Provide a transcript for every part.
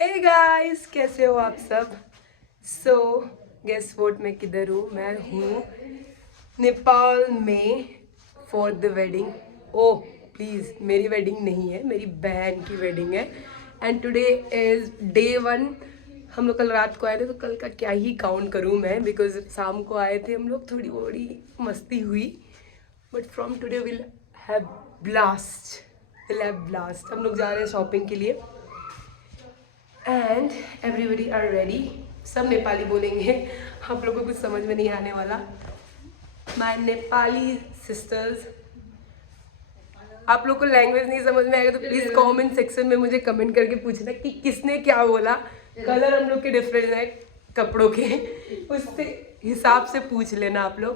Hey guys, कैसे हो आप सब। सो गेस व्हाट, मैं किधर हूँ। मैं हूँ नेपाल में for the wedding. Oh please, मेरी वेडिंग नहीं है, मेरी बहन की वेडिंग है। And today is day 1। हम लोग कल रात को आए थे, तो कल का क्या ही काउंट करूँ मैं, बिकॉज शाम को आए थे हम लोग, थोड़ी बड़ी मस्ती हुई। But from today will have blast. हम लोग जा रहे हैं शॉपिंग के लिए एंड एवरीबडी आर रेडी। सब नेपाली बोलेंगे, आप लोगों को कुछ समझ में नहीं आने वाला। माय नेपाली सिस्टर्स, आप लोग को लैंग्वेज नहीं समझ में आएगा तो प्लीज़ कमेंट सेक्शन में मुझे कमेंट करके पूछना कि किसने क्या बोला। कलर हम लोग के डिफरेंट है कपड़ों के, उससे हिसाब से पूछ लेना आप लोग।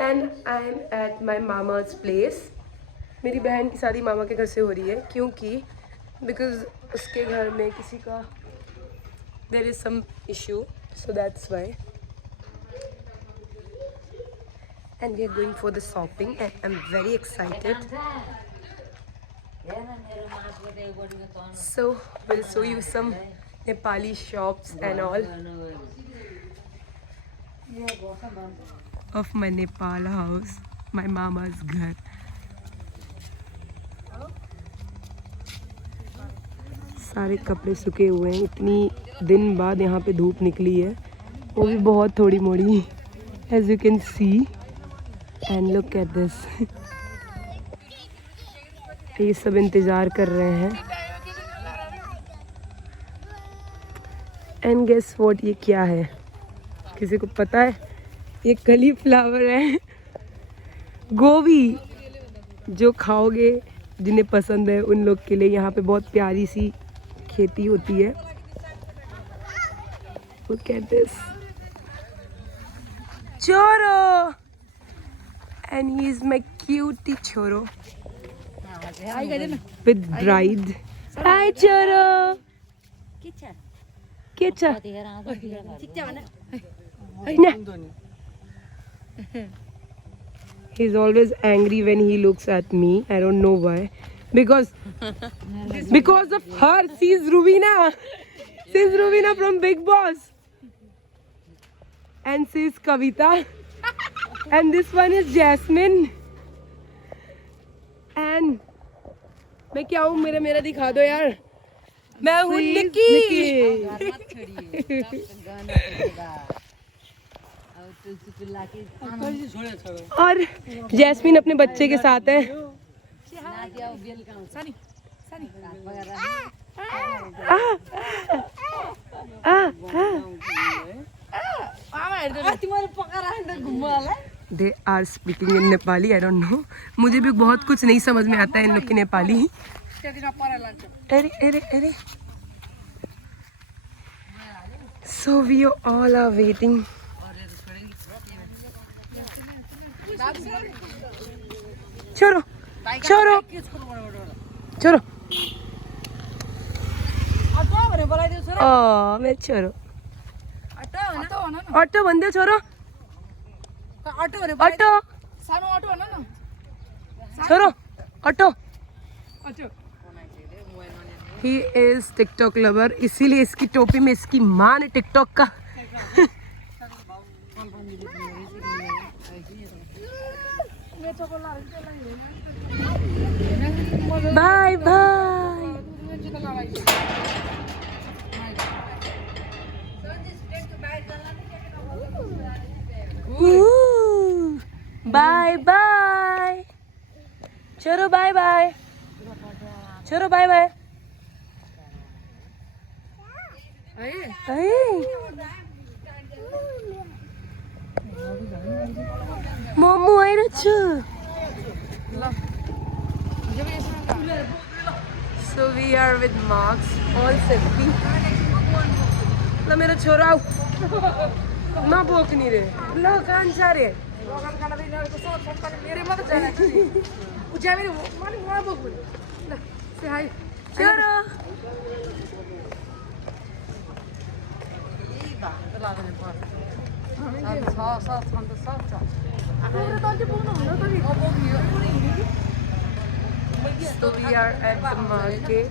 And I am at my mama's place. मेरी बहन की शादी मामा के घर से हो रही है, क्योंकि बिकॉज उसके घर में किसी का there is some issue, so that's why. And we are going for the shopping and I'm very excited. So we'll show you some Nepali shops and all of my Nepal house, my mama's ghar. सारे कपड़े सूखे हुए हैं, इतनी दिन बाद यहाँ पे धूप निकली है, वो भी बहुत थोड़ी मोड़ी, as you can see. And look at this, ये सब इंतज़ार कर रहे हैं। एंड गेस व्हाट, ये क्या है, किसी को पता है? ये कली फ्लावर है, गोभी। जो खाओगे, जिन्हें पसंद है उन लोग के लिए यहाँ पे बहुत प्यारी सी खेती होती है। Look at this, Choro, and he is my cutie Choro with bride. Hi Choro. Kecha. He's always angry when he looks at me. I don't know why. Because of her. She's Rubina. She's Rubina from Big Boss. And she's Kavita. And this one is Jasmine. And मैं क्या हूँ, मेरा दिखा दो यार। मैं हूँ निकी। और जैस्मिन अपने बच्चे के साथ है। They are speaking in Nepali. I don't know. मुझे भी बहुत कुछ नहीं समझ में आता है इन लोग की नेपाली। अरे। So we all are waiting. छोरो। मेरे छोरो। ऑटो बंदे छोरो। ऑटो। छोरो। Auto. He is TikTok lover, इसीलिए इसकी टोपी में इसकी माँ ने टिकटॉक का बाय बाय। Bye bye. चलो बाय बाय। चलो बाय बाय। मोमो आइरहेछ। So we are with Marks, all selfie. ल मेरो छोरा आऊ, नबोक्नी रे, ल कान्छा रे। छोरो। So we are at the market.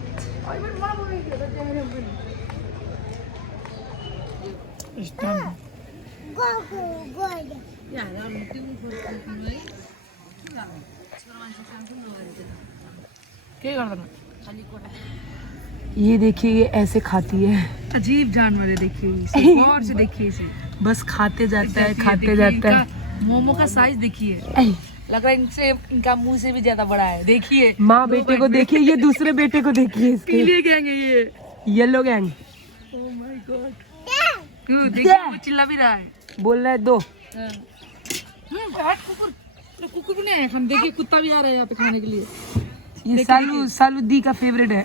ये देखिए, ये ऐसे खाती है। अजीब जानवर है, देखिए गौर से देखिए इसे। बस खाते जाता है, खाते जाता है। मोमो का साइज देखिए, लग रहा है इनसे, इनका मुंह से भी ज्यादा बड़ा है। देखिए माँ बेटे को देखिए, ये दूसरे बेटे को देखिए, पीले गैंग है ये, yellow gang. Oh my God, देखिए वो चिल्ला भी रहा है, बोल रहा है दो। कुकुर, कुकुर भी नहीं है, हम देखिए कुत्ता भी आ रहा है यहाँ पे खाने के लिए। ये सालू दी का फेवरेट है।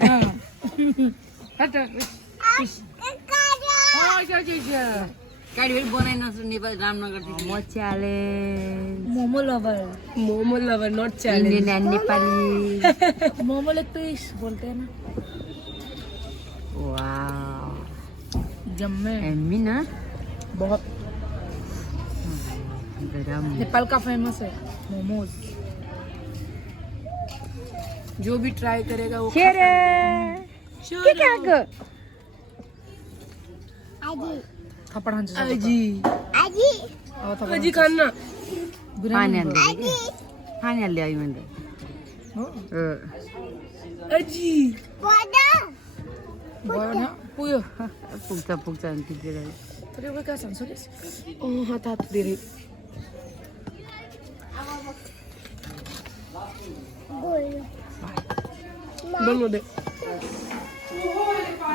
Momo lover, momo lover not challenge. Nepali momo leg piece बोलते हैं ना। जम्मे एम्मी ना बहुत नेपाल का फेमस है मोमोज। जो भी ट्राई करेगा वो थप्पड़ अजी अजी खाना पानी हाल्दै आयो मैले अजी पुग्यो। पुग्छ अनि त्यतिखेर तर एउटा कहाँ छ सोलिस? हाथ दे रही। बंद दे।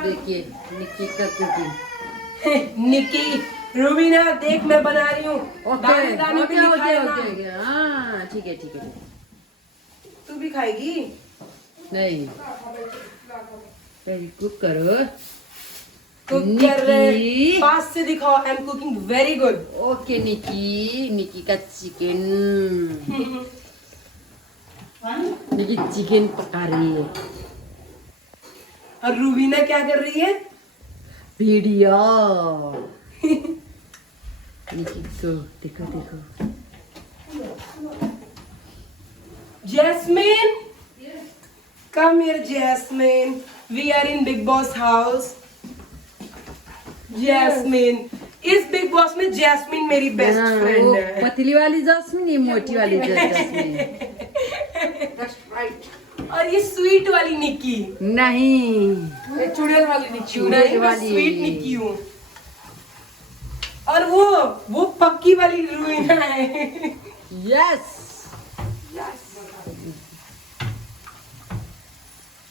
देखिए निक्की का कुकिंग। निक्की, रूबीना देख मैं बना रही हूँ। ओके हाँ ठीक है तू भी खाएगी? नहीं पहले कुक करो। कुक कर रहे, पास से दिखाओ। I am cooking very good. Okay Nikki का चिकन, निक्की चिकन पका रही है। और रूबीना क्या कर रही है? वीडियो निक्की को देखो। Jasmine, come here Jasmine. We are in Big Boss house. Jasmine, इस बिग बॉस में जैस्मिन मेरी बेस्ट फ्रेंड है। पतली वाली जैस्मिन, ये मोटी वाली जैस्मिन। और ये स्वीट वाली निक्की। नहीं चुड़ैल वाली निक्की, चुड़ैल वाली स्वीट निक्की हूँ। और वो पक्की वाली रूबीना है। यस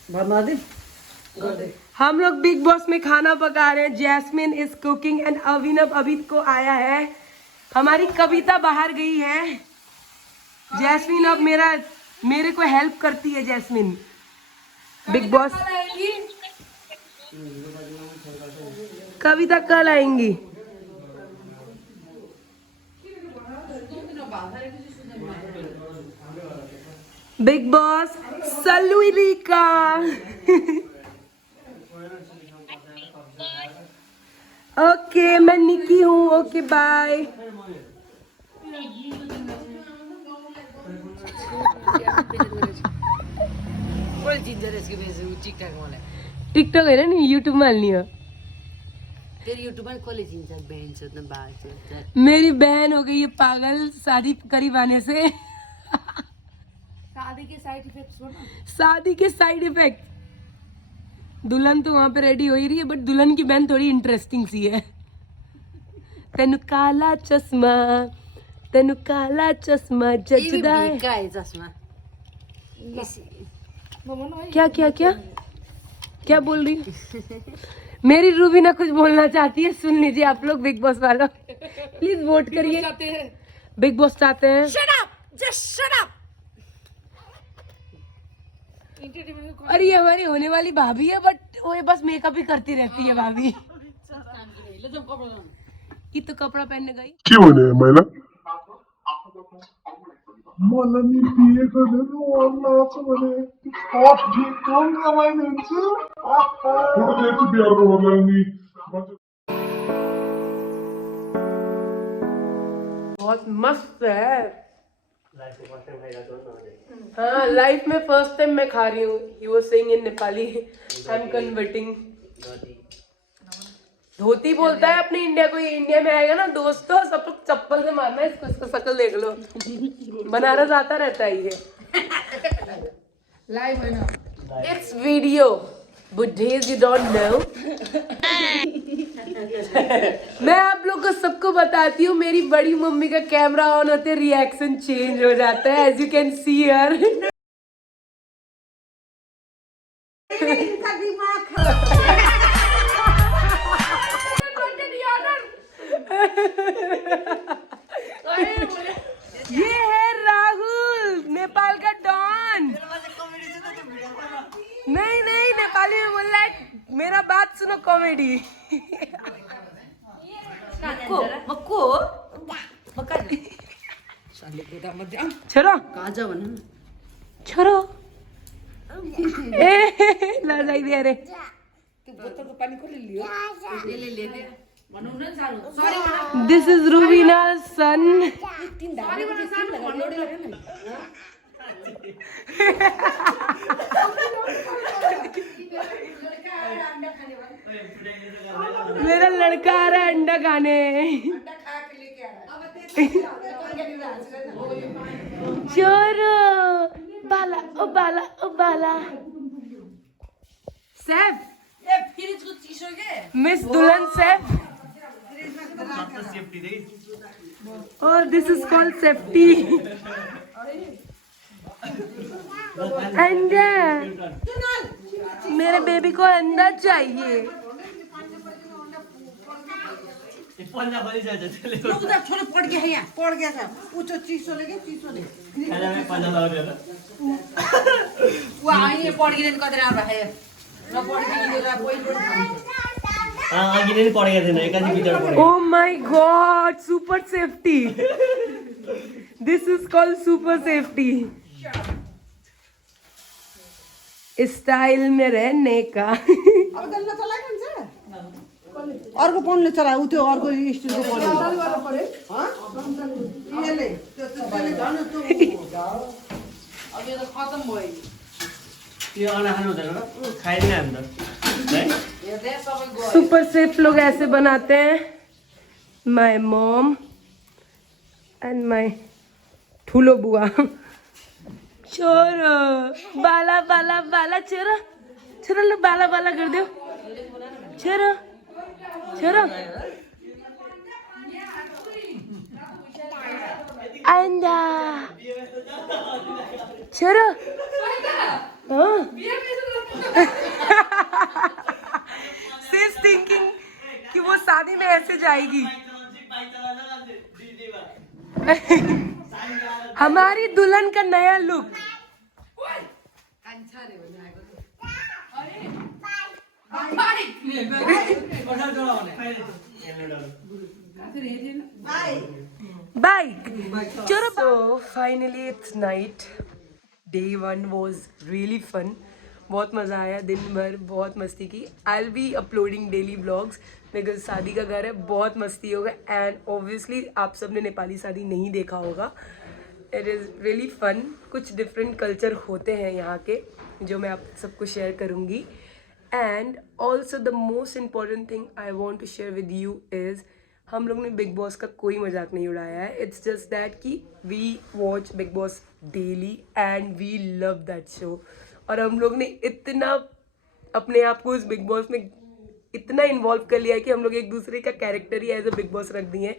बना दे। हम लोग बिग बॉस में खाना पका रहे हैं। जैस्मिन इज कुकिंग एंड अभिनव अभी को आया है। हमारी कविता बाहर गई है। जैस्मिन अब मेरे को हेल्प करती है। जैस्मिन बिग बॉस, कविता कल आएंगी। Big boss सलूलिका। ओके मैं निक्की हूँ। Okay bye. टिकटक है ना, यूट्यूब में हालनी हो। तेरी यूट्यूब में खोले बहन से उतना बाहर से। मेरी बहन हो गई है पागल शादी करीब आने से। शादी के साइड इफेक्ट्स हो ना। शादी के साइड इफेक्ट। दुल्हन तो वहां पे रेडी हो ही रही है, बट दुल्हन की बहन थोड़ी इंटरेस्टिंग सी है। तेनु काला चश्मा जचदा है। चश्मा क्या बोल रही? मेरी रूबीना कुछ बोलना चाहती है, सुन लीजिए आप लोग। बिग बॉस वालों प्लीज वोट करिए। बिग बॉस चाहते हैं। Shut up! Just shut up! और ये हमारी होने वाली भाभी है, बट वो ये बस मेकअप ही करती रहती है भाभी। ये तो कपड़ा पहनने गई। के भने महिला मलाई नि बिहे गरेर अर्ना छ भने पट ठीक कम कमाइनुहुन्छ फोटो देख्छु बिहारको मलाई नि बहुत मस्त है। हाँ लाइफ में फर्स्ट टाइम मैं खा रही हूँ। He was saying in Nepali, I'm converting. धोती बोलता है अपने इंडिया को, ये इंडिया में आएगा ना दोस्तों सब लोग चप्पल से मारना है इसको, इसको शक्ल देख लो, बनारस आता रहता है ये। लाइव है ना। इट्स वीडियो बुड्ढेज यू डोंट नो। मैं आप लोग को सबको बताती हूँ, मेरी बड़ी मम्मी का कैमरा ऑन होते रिएक्शन चेंज हो जाता है, as you can see here. ये है राहुल, नेपाल का डॉन। नहीं नहीं, नेपाली में बोल रहा है, मेरा बात सुनो, कॉमेडी। छोड़ो छोड़ो, लड़ जाएगी। अरे दिस इज रूबीना सन। मेरा लड़का आ रहा है अंडा खाने। चोरो बाला ओ बाला ओ बाला। सैफ मिस दुल्हन सैफ, और दिस इज कॉल्ड सेफ्टी। अंडा, मेरे बेबी को अंडा चाहिए। छोड़ पड़ गया है यहाँ, पड़ गया था वो तो चीसो लेके चीसो ले वो आइए पड़ गया तो कदर आ रहा है न पड़ गया कोई हां आगे नहीं पड़ गया थे ना, एक आदमी भीतर पड़ गया। Oh my God, super safety. This is called super safety. Style में रहने का। अब दल्ला चला कौन सा अर्को पढ्ने चला उ त्यो अर्को स्टुडियो पढ्ने हां ये ले त्यसले जानु त अब ये तो खत्म भयो। त्यो आना खानु हुँदैन र, खाइदिन हामी त है। ये दे सबै गयो। सुपर सेफ लोग ऐसे बनाते हैं। माय मॉम एंड माय ठुलो बुआ। छोरो बाला बाला बाला, छोरो छोरो लो बाला बाला कर दो, छोरो छोरो। अंडा छोरो। हाँ सिर्फ थिंकिंग कि वो शादी में ऐसे जाएगी। हमारी दुल्हन का नया look. Bike. So finally it's night. Day 1 was really fun. बहुत मज़ा आया, दिन भर बहुत मस्ती की। I'll be uploading daily vlogs because शादी का घर है, बहुत मस्ती होगा। एंड ऑब्वियसली आप सब ने नेपाली शादी नहीं देखा होगा। It is really fun. कुछ डिफरेंट कल्चर होते हैं यहाँ के जो मैं आप सबको शेयर करूँगी। And also the most important thing I want to share with you is हम लोग ने बिग बॉस का कोई मजाक नहीं उड़ाया है। इट्स जस्ट दैट कि we watch Bigg Boss daily and we love that show. और हम लोग ने इतना अपने आप को उस बिग बॉस में इतना इन्वॉल्व कर लिया है कि हम लोग एक दूसरे का कैरेक्टर ही एज अ बिग बॉस रख दिए।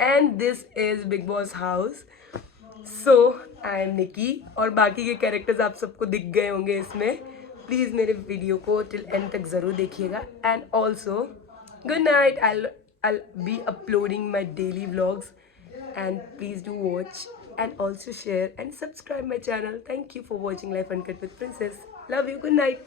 And this is big boss house. So I am Nikki और बाकी के कैरेक्टर्स आप सबको दिख गए होंगे इसमें। प्लीज़ मेरे वीडियो को टिल एंड तक ज़रूर देखिएगा। And also good night. I'll be uploading my daily vlogs and please do watch and also share and subscribe my channel. Thank you for watching Life Uncut with Princess. Love you. Good night.